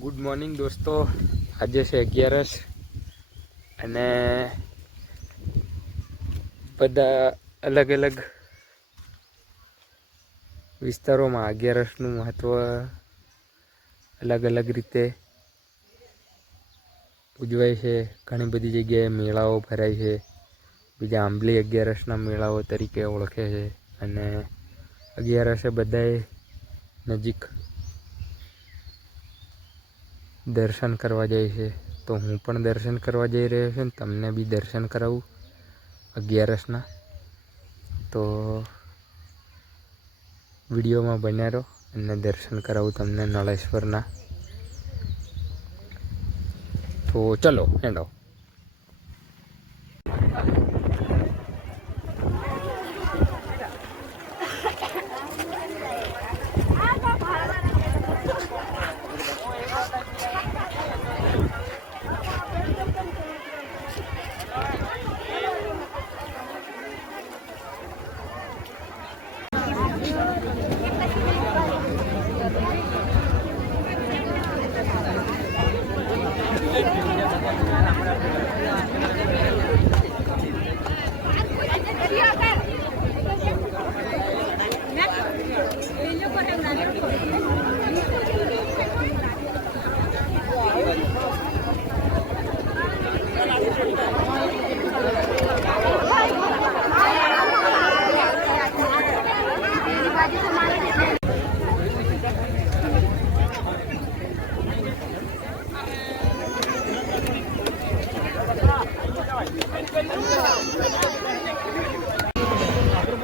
Good morning દોસ્તો, આજે છે 11 અને બધા અલગ અલગ વિસ્તારોમાં 11નું મહત્ત્વ અલગ અલગ રીતે ઉજવાય છે. ઘણી બધી જગ્યાએ મેળાઓ ભરાય છે. બીજા આંબલી 11ના મેળાઓ તરીકે ઓળખે છે. અને 11 બધાએ નજીક દર્શન કરવા જાય છે. તો હું પણ દર્શન કરવા જઈ રહ્યો છું, તમને બી દર્શન કરાવું 11ના. તો વિડીયોમાં બન્યા રહો અને દર્શન કરાવું તમને નળેશ્વરના. તો ચલો હેંડો.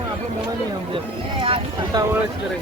આપણે મોડા નહીં સમજે, ઉતાવળ જ કરે.